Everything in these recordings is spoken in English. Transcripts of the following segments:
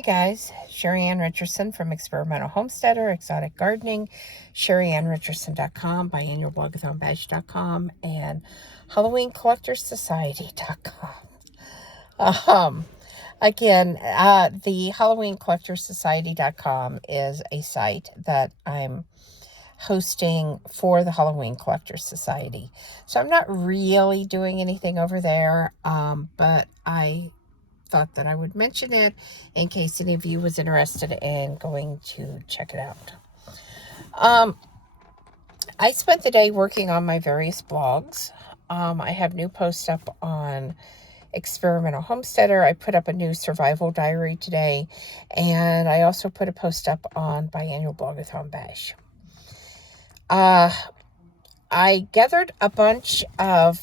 Hi guys, Sheri Richardson from Experimental Homesteader, Exotic Gardening, SheriRicherson.com, biannualblog.com, and HalloweenCollectorsSociety.com. Again, the HalloweenCollectorsSociety.com is a site that I'm hosting for the Halloween Collectors Society. So I'm not really doing anything over there, but I thought that I would mention it in case any of you was interested in going to check it out. I spent the day working on my various blogs. I have new posts up on Experimental Homesteader. I put up a new survival diary today, and I also put a post up on Biannual Blogathon Bash. I gathered a bunch of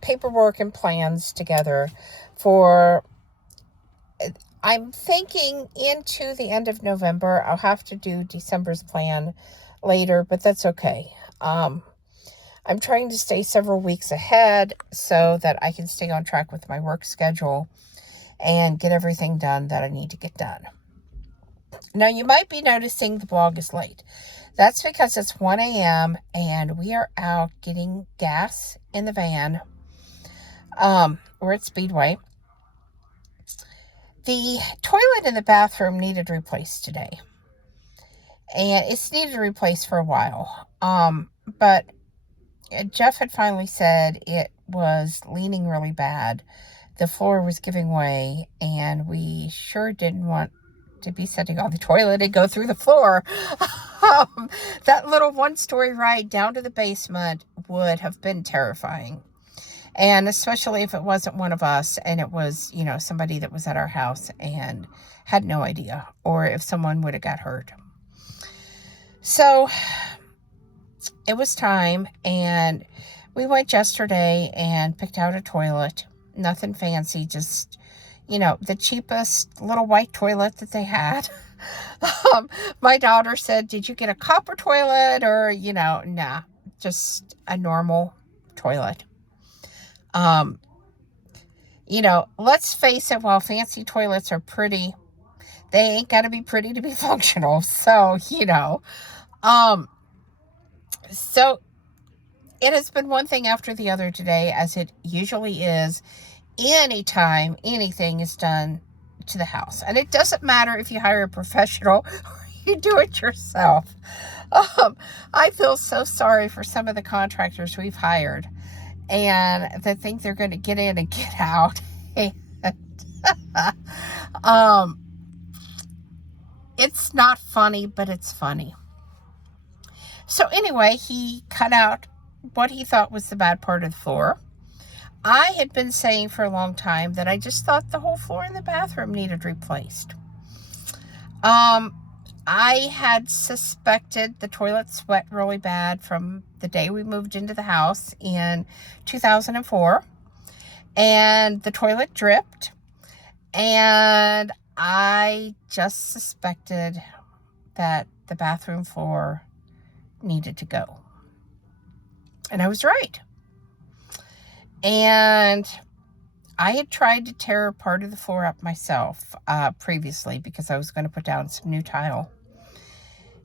paperwork and plans together for, I'm thinking into the end of November. I'll have to do December's plan later, but that's okay. I'm trying to stay several weeks ahead so that I can stay on track with my work schedule and get everything done that I need to get done. Now, you might be noticing the blog is late. That's because it's 1 a.m. and we are out getting gas in the van. We're at Speedway. The toilet in the bathroom needed replaced today. And it's needed replaced for a while. But Jeff had finally said it was leaning really bad. The floor was giving way, and we sure didn't want to be sitting on the toilet and go through the floor. That little one-story ride down to the basement would have been terrifying. And especially if it wasn't one of us and it was, somebody that was at our house and had no idea, or if someone would have got hurt. So it was time, and we went yesterday and picked out a toilet. Nothing fancy, just, the cheapest little white toilet that they had. My daughter said, "Did you get a copper toilet?" Or, nah, just a normal toilet. Let's face it, while fancy toilets are pretty, they ain't got to be pretty to be functional. So, so it has been one thing after the other today, as it usually is anytime anything is done to the house. And it doesn't matter if you hire a professional or you do it yourself. I feel so sorry for some of the contractors we've hired and that think they're going to get in and get out. It's not funny, but it's funny. So anyway, he cut out what he thought was the bad part of the floor. I had been saying for a long time that I just thought the whole floor in the bathroom needed replaced. I had suspected the toilet sweat really bad from the day we moved into the house in 2004. And the toilet dripped. And I just suspected that the bathroom floor needed to go. And I was right. And I had tried to tear part of the floor up myself previously because I was going to put down some new tile.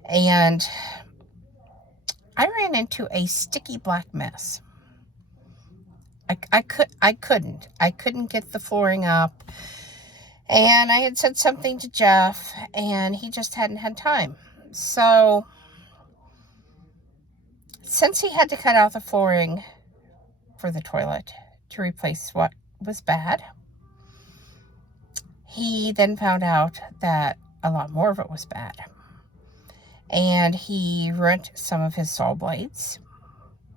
And I ran into a sticky black mess. I couldn't get the flooring up. And I had said something to Jeff, and he just hadn't had time. So since he had to cut out the flooring for the toilet to replace what was bad, he then found out that a lot more of it was bad. And he ruined some of his saw blades.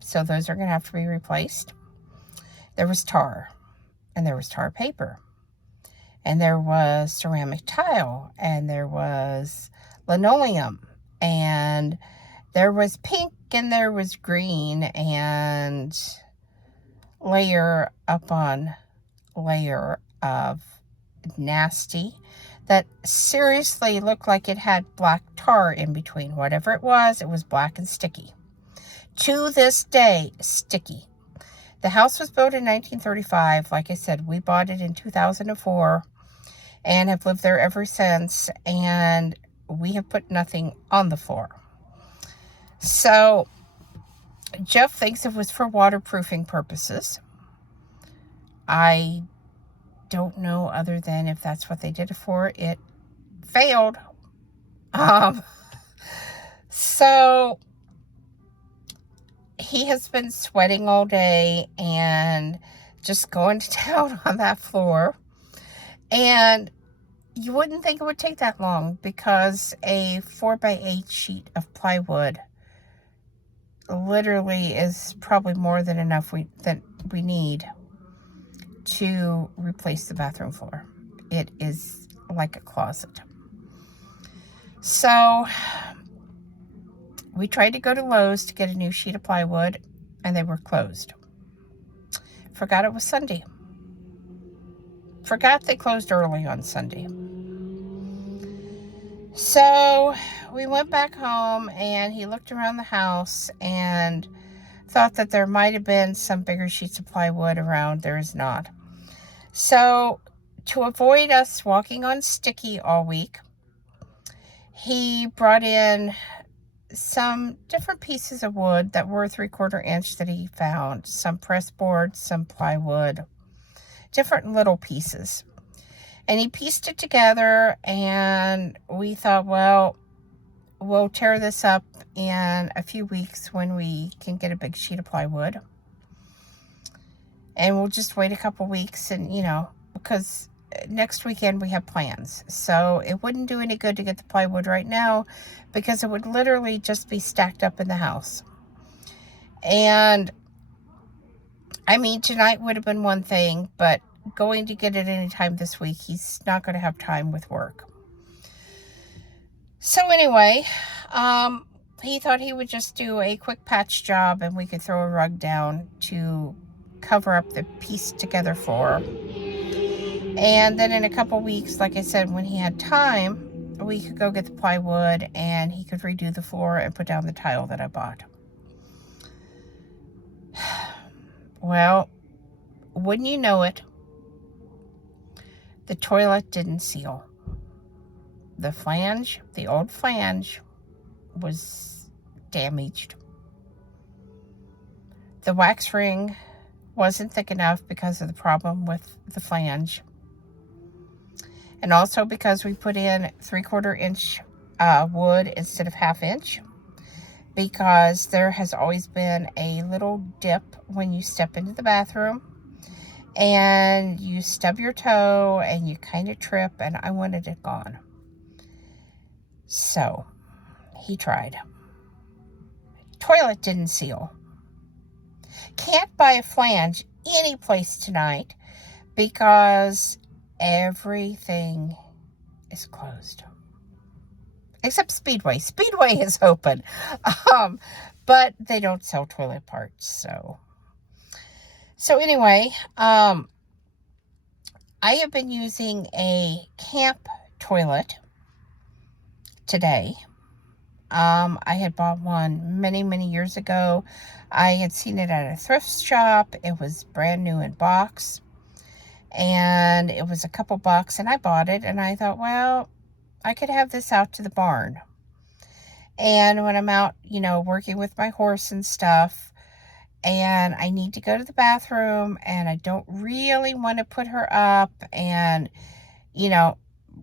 So those are going to have to be replaced. There was tar. And there was tar paper. And there was ceramic tile. And there was linoleum. And there was pink. And there was green. And layer upon layer of nasty that seriously looked like it had black tar in between. Whatever it was black and sticky. To this day, sticky. The house was built in 1935. Like I said, we bought it in 2004. and have lived there ever since, and we have put nothing on the floor. So Jeff thinks it was for waterproofing purposes. I don't know, other than if that's what they did it for. It failed. So he has been sweating all day and just going to town on that floor. And you wouldn't think it would take that long, because a 4x8 sheet of plywood literally is probably more than enough that we need to replace the bathroom floor. It is like a closet. So we tried to go to Lowe's to get a new sheet of plywood, and they were closed. Forgot it was Sunday. Forgot they closed early on Sunday. So we went back home, and he looked around the house and thought that there might have been some bigger sheets of plywood around. There is not. So to avoid us walking on sticky all week, he brought in some different pieces of wood that were 3/4 inch that he found. Some press board, some plywood, different little pieces. And he pieced it together, and we thought, well, we'll tear this up in a few weeks when we can get a big sheet of plywood. And we'll just wait a couple weeks, and, because next weekend we have plans. So it wouldn't do any good to get the plywood right now, because it would literally just be stacked up in the house. And I mean, tonight would have been one thing, but going to get it anytime this week, he's not going to have time with work. So anyway, he thought he would just do a quick patch job, and we could throw a rug down to cover up the pieced together floor. And then in a couple weeks, like I said, when he had time, we could go get the plywood, and he could redo the floor and put down the tile that I bought. Well, wouldn't you know it, the toilet didn't seal. The flange, the old flange, was damaged. The wax ring wasn't thick enough because of the problem with the flange. And also because we put in 3/4 inch wood instead of 1/2 inch. Because there has always been a little dip when you step into the bathroom, and you stub your toe and you kind of trip, and I wanted it gone. So he tried. Toilet didn't seal. Can't buy a flange any place tonight because everything is closed. Except Speedway. Speedway is open. But they don't sell toilet parts. So anyway, I have been using a camp toilet today. I had bought one many, many years ago. I had seen it at a thrift shop. It was brand new in box. And it was a couple bucks, and I bought it, and I thought, well, I could have this out to the barn. And when I'm out, working with my horse and stuff, and I need to go to the bathroom, and I don't really want to put her up and,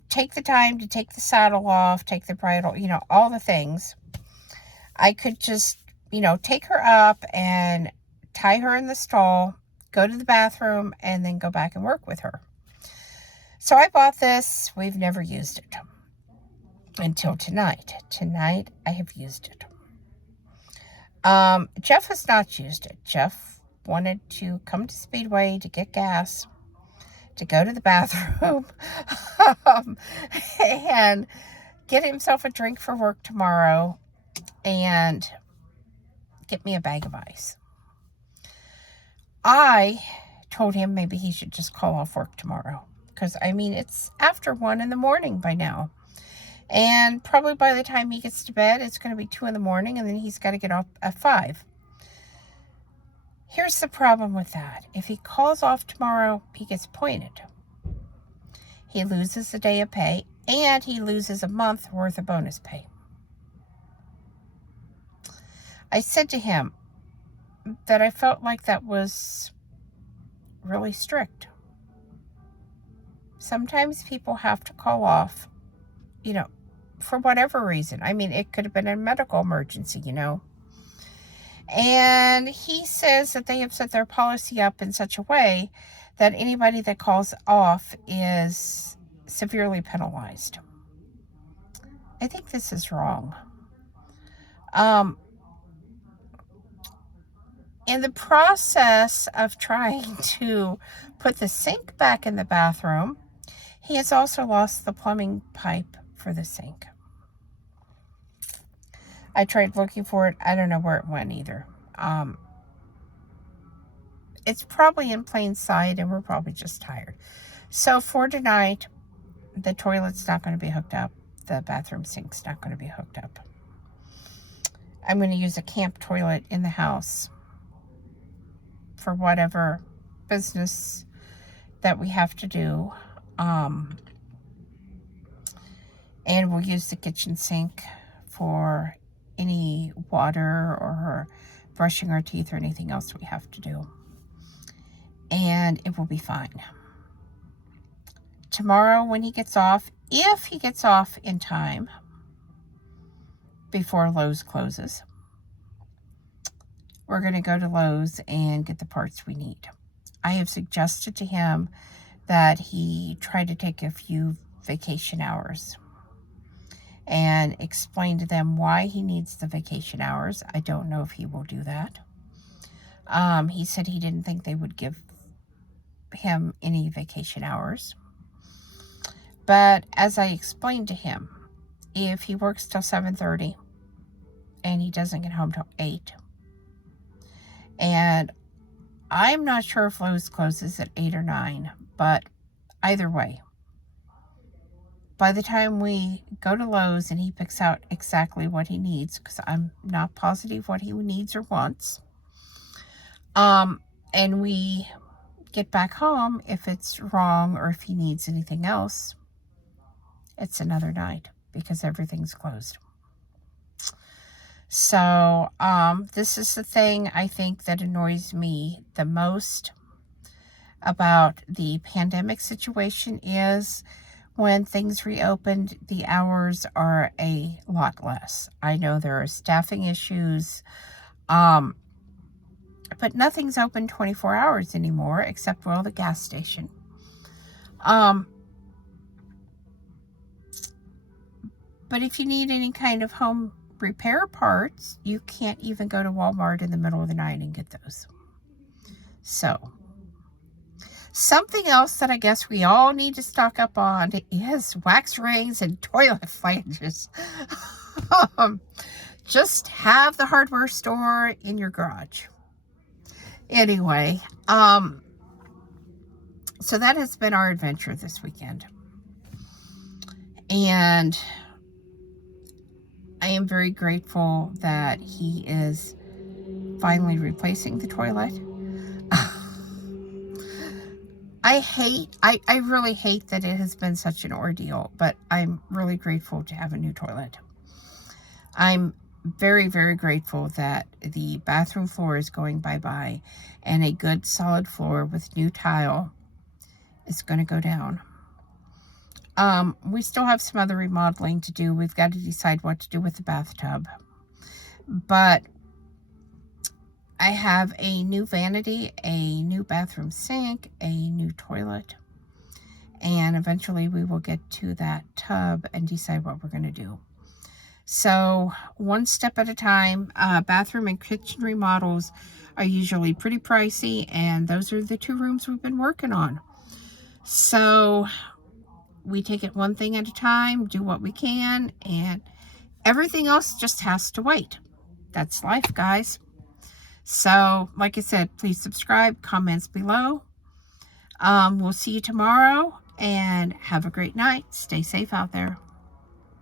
take the time to take the saddle off, take the bridle, all the things. I could just, take her up and tie her in the stall, go to the bathroom, and then go back and work with her. So I bought this. We've never used it until tonight. Tonight I have used it. Jeff has not used it. Jeff wanted to come to Speedway to get gas, to go to the bathroom, and get himself a drink for work tomorrow, and get me a bag of ice. I told him maybe he should just call off work tomorrow, because it's after 1 a.m. by now. And probably by the time he gets to bed, it's going to be 2 a.m, and then he's got to get up at 5. Here's the problem with that. If he calls off tomorrow, he gets pointed. he loses a day of pay, and he loses a month worth of bonus pay. I said to him that I felt like that was really strict. Sometimes people have to call off, for whatever reason. I mean, it could have been a medical emergency, And he says that they have set their policy up in such a way that anybody that calls off is severely penalized. I think this is wrong. In the process of trying to put the sink back in the bathroom, he has also lost the plumbing pipe for the sink. I tried looking for it. I don't know where it went either. It's probably in plain sight, and we're probably just tired. So for tonight, the toilet's not going to be hooked up. The bathroom sink's not going to be hooked up. I'm going to use a camp toilet in the house for whatever business that we have to do. And we'll use the kitchen sink for any water or brushing our teeth or anything else we have to do. And it will be fine. Tomorrow when he gets off, if he gets off in time before Lowe's closes, we're going to go to Lowe's and get the parts we need. I have suggested to him that he try to take a few vacation hours and explain to them why he needs the vacation hours. I don't know if he will do that. He said he didn't think they would give him any vacation hours. But as I explained to him, if he works till 7:30 and he doesn't get home till 8, and I'm not sure if Lowe's closes at 8 or 9, but either way, by the time we go to Lowe's and he picks out exactly what he needs, because I'm not positive what he needs or wants, and we get back home, if it's wrong or if he needs anything else, it's another night because everything's closed. So, this is the thing I think that annoys me the most about the pandemic situation is when things reopened, the hours are a lot less. I know there are staffing issues, but nothing's open 24 hours anymore except, well, the gas station. But if you need any kind of home repair parts, you can't even go to Walmart in the middle of the night and get those. So, something else that I guess we all need to stock up on is wax rings and toilet flanges. Just have the hardware store in your garage. Anyway, so that has been our adventure this weekend. And I am very grateful that he is finally replacing the toilet. I really hate that it has been such an ordeal, but I'm really grateful to have a new toilet. I'm very, very grateful that the bathroom floor is going bye-bye and a good solid floor with new tile is going to go down. We still have some other remodeling to do. We've got to decide what to do with the bathtub. But I have a new vanity, a new bathroom sink, a new toilet, and eventually we will get to that tub and decide what we're going to do. So, one step at a time. Bathroom and kitchen remodels are usually pretty pricey, and those are the 2 rooms we've been working on. So, we take it one thing at a time, do what we can, and everything else just has to wait. That's life, guys. So, like I said, please subscribe, comments below. We'll see you tomorrow, and have a great night. Stay safe out there.